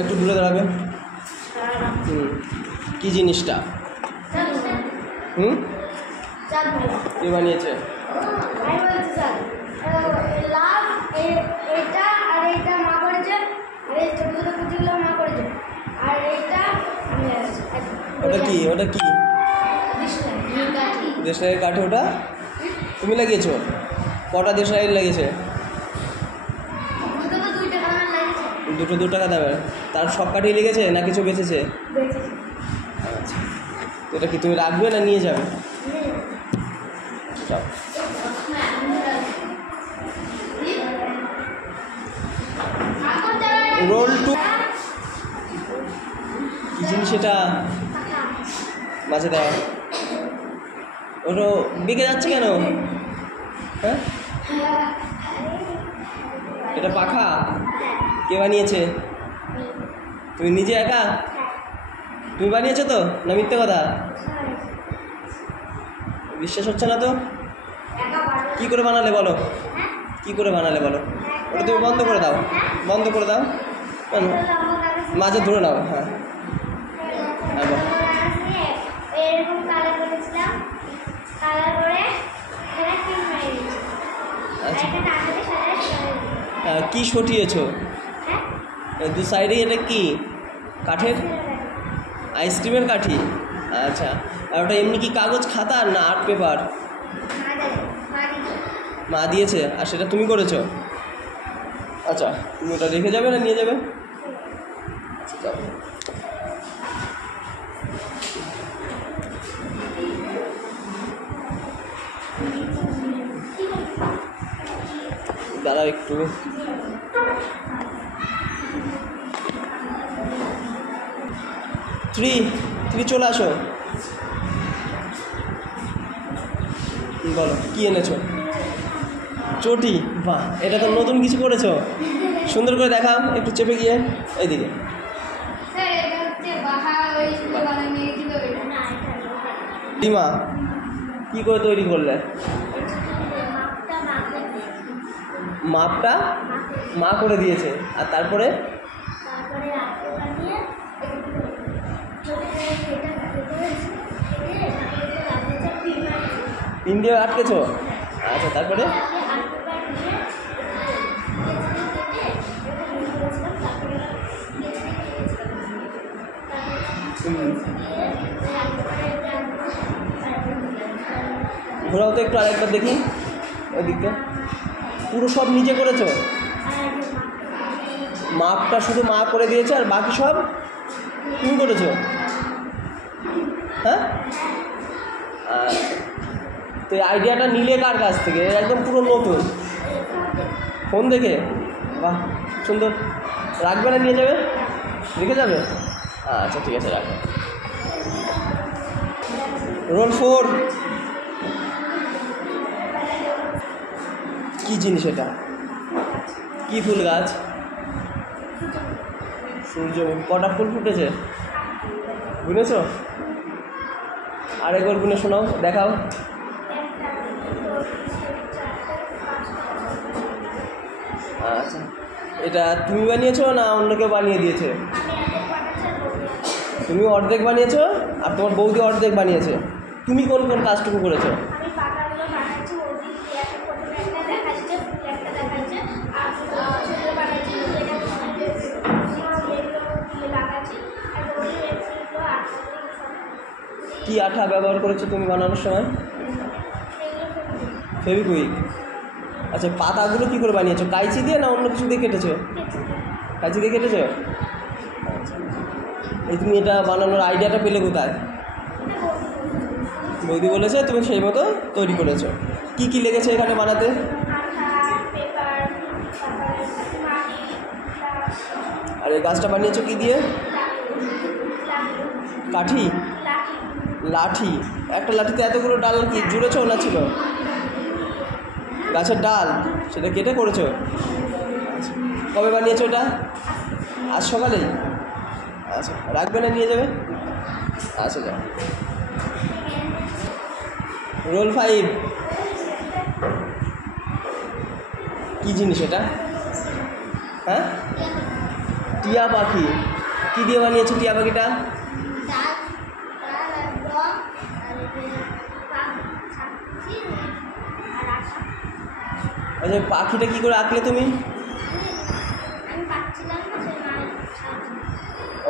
একটু দূরে দাঁড়াবে। কি জিনিসটা? কে বানিয়েছে? ওটা কি? ওটা কি দেশলাইয়ের কাঠে? ওটা তুমি লাগিয়েছো? কটা দেশলাইয়ের লাগিয়েছে? দুটো 2 টাকা দামের। তার সব কাঠেই লেগেছে না কিছু বেঁচেছে? আচ্ছা, এটা কি তুমি রাখবে না নিয়ে যাবে? রোল 2। কি জিনিস এটা? মাঝে দেওয়া। ওটা বেঁকে যাচ্ছে কেন? হ্যাঁ, এটা পাখা? কে বানিয়েছে? তুমি নিজে একা? তুমি বানিয়েছো তো না মিথ্যে কথা? বিশ্বাস হচ্ছে না তো? কি করে বানালে বলো? কি করে বানালে বলো? ওটা তুমি বন্ধ করে দাও, বন্ধ করে দাও। কেন? মাঝে ধরে নাও। হ্যাঁ, আচ্ছা, কি সটিয়েছো? দু সাইডে এটা কি কাঠের? আইসক্রিমের কাঠি? আচ্ছা, আর ওটা এমনি কি কাগজ খাতা না আর্ট পেপার? মা দিয়েছে। আর সেটা তুমি করেছো? আচ্ছা, তুমি ওটা রেখে যাবে না নিয়ে যাবে? আচ্ছা, যাও। দাঁড়াও একটু। থ্রি চলে আসো। বলো কি এনেছো? চটি? বাহ, এটা তো নতুন কিছু করেছো। সুন্দর করে দেখাও একটু, চেপে গিয়ে এইদিকে। ডিমা কি করে তৈরি করলে? মাপটা মা করে দিয়েছে, আর তারপরে পিন দিয়ে আটকেছো? আচ্ছা, তারপরে ঘোরাও তো একটু, আরেকবার দেখি ওই দিকটা। পুরো সব নিজে করেছো? মাপটা শুধু মা করে দিয়েছে আর বাকি সব তুমি করেছো? হ্যাঁ, তো এই আইডিয়াটা নিলে কার কাছ থেকে? একদম পুরো নতুন, ফোন দেখে? বাহ, সুন্দর। রাখবে না নিয়ে যাবে? রেখে যাবে? আচ্ছা, ঠিক আছে, রাখবে। রোল 4। কি জিনিস এটা? কি ফুল গাছ? সূর্যমুখী। কটা ফুল ফুটেছে গুনেছ? আরেকবার গুনে শোনাও, দেখাও। আচ্ছা, এটা তুমি বানিয়েছো না অন্য কেউ বানিয়ে দিয়েছে? তুমি অর্ধেক বানিয়েছো আর তোমার বৌদি অর্ধেক বানিয়েছে। তুমি কোন কোন কাজটুকু করেছো? কি আঠা ব্যবহার করেছো তুমি বানানোর সময়? ফেভিকুইক। আচ্ছা, পাতাগুলো কি করে বানিয়েছো? কাঁচি দিয়ে না অন্য কিছু দিয়ে কেটেছো? কাঁচি দিয়ে কেটেছো? আচ্ছা, এই তুমি এটা বানানোর আইডিয়াটা পেলে কোথায়? বৌদি বলেছে, তুমি সেই মতো তৈরি করেছো। কি কি লেগেছে এখানে বানাতে? আর এই গাছটা বানিয়েছো কি দিয়ে? কাঠি? লাঠি? একটা লাঠিতে এতগুলো ডাল কি জুড়েছো না ছিল? গাছের ডাল, সেটা কেটে করেছো? আচ্ছা, কবে বানিয়েছো এটা? আজ সকালেই? আচ্ছা, রাখবে না নিয়ে যাবে? আচ্ছা, যাও। রোল 5। কি জিনিস এটা? হ্যাঁ, টিয়া পাখি কী দিয়ে বানিয়েছো টিয়া পাখিটা? আচ্ছা পাখিটা কী করে আঁকলে তুমি?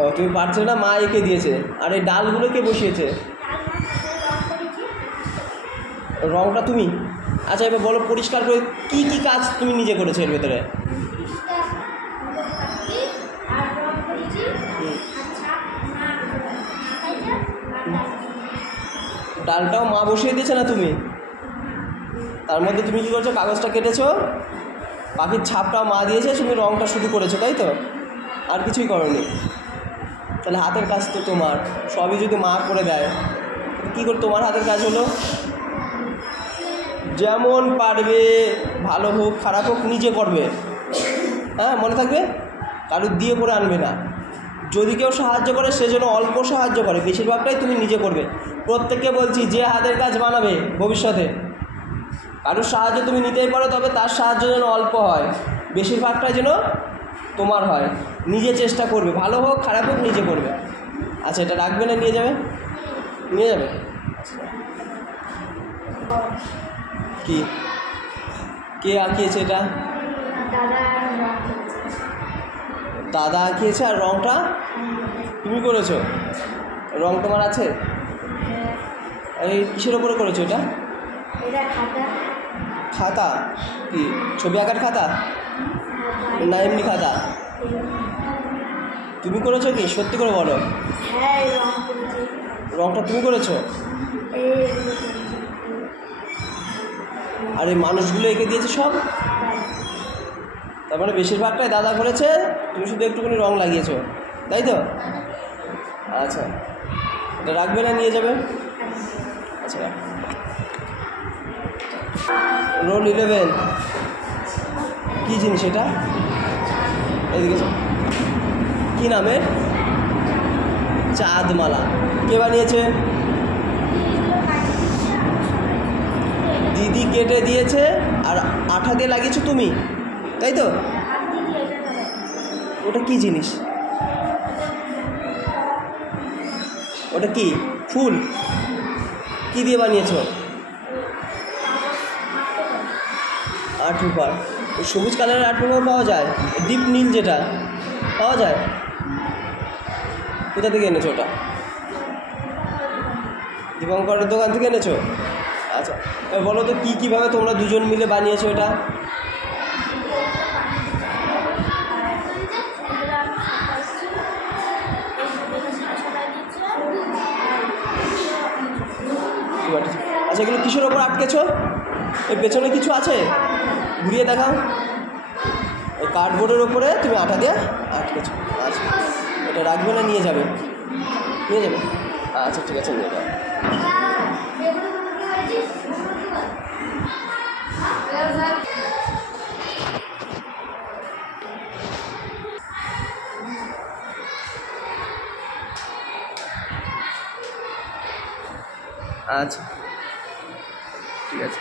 ও তুমি পারছো না, মা এঁকে দিয়েছে। আর এই ডালগুলো কে বসিয়েছে? রংটা তুমি? আচ্ছা এবার বলো পরিষ্কার করে কী কী কাজ তুমি নিজে করেছো এর ভেতরে? ডালটাও মা বসিয়ে দিয়েছে না তুমি? তার মধ্যে তুমি কী করছো, কাগজটা কেটেছো, পাখির ছাপটাও মা দিয়েছে, তুমি রংটা শুধু করেছো তাই তো, আর কিছুই করোনি। তাহলে হাতের কাজ তো তোমার, সবই যদি মা করে দেয় কী করে তোমার হাতের কাজ হলো? যেমন পারবে, ভালো হোক খারাপ হোক নিজে করবে, হ্যাঁ মনে থাকবে, কারুর দিয়ে করে আনবে না। যদি কেউ সাহায্য করে সে যেন অল্প সাহায্য করে, বেশিরভাগটাই তুমি নিজে করবে। প্রত্যেককে বলছি যে হাতের কাজ বানাবে ভবিষ্যতে, কারোর সাহায্য তুমি নিতেই পারো, তবে তার সাহায্য যেন অল্প হয়, বেশিরভাগটাই যেন তোমার হয়। নিজে চেষ্টা করবে, ভালো হোক খারাপ হোক নিজে করবে। আচ্ছা এটা রাখবে না নিয়ে যাবে? নিয়ে যাবে। কি কে আঁকিয়েছে এটা? দাদা আঁকিয়েছে। আর রংটা তুমি করেছো? রং তোমার আছে? এই কিসের ওপরে করেছো এটা? খাতা? কি ছবি আঁকার খাতা না এমনি খাতা? তুমি করেছো কি সত্যি করে বলো? রংটা তুমি করেছো? আর এই মানুষগুলো এঁকে দিয়েছে সব? তার মানে বেশিরভাগটাই দাদা করেছে, তুমি শুধু একটুখানি রং লাগিয়েছো তাই তো? আচ্ছা এটা রাখবে না নিয়ে যাবে? আচ্ছা রোল 11 কী জিনিস এটা? এদিকে কী নামের? চাঁদমালা। কে বানিয়েছে? দিদি কেটে দিয়েছে আর আঠা দিয়ে লাগিয়েছো তুমি তাই তো? ওটা কি জিনিস? ওটা কি ফুল? কি দিয়ে বানিয়েছো? Art paper. সবুজ কালারের আর্ট পেপার পাওয়া যায়, ডিপ নীল যেটা পাওয়া যায়? কোথা থেকে এনেছো ওটা? দীপঙ্করের দোকান থেকে এনেছো? আচ্ছা বলো তো কীভাবে তোমরা দুজন মিলে বানিয়েছো এটা? আচ্ছা এগুলো কিসের ওপর আটকেছো? এর পেছনে কিছু আছে? ঘুরিয়ে দেখাও। ওই কার্ডবোর্ডের ওপরে তুমি আঠা দিয়ে আটকেছো। আচ্ছা এটা রাখবে না নিয়ে যাবে? নিয়ে যাবে। আচ্ছা ঠিক আছে নিয়ে যাও। আচ্ছা ঠিক আছে।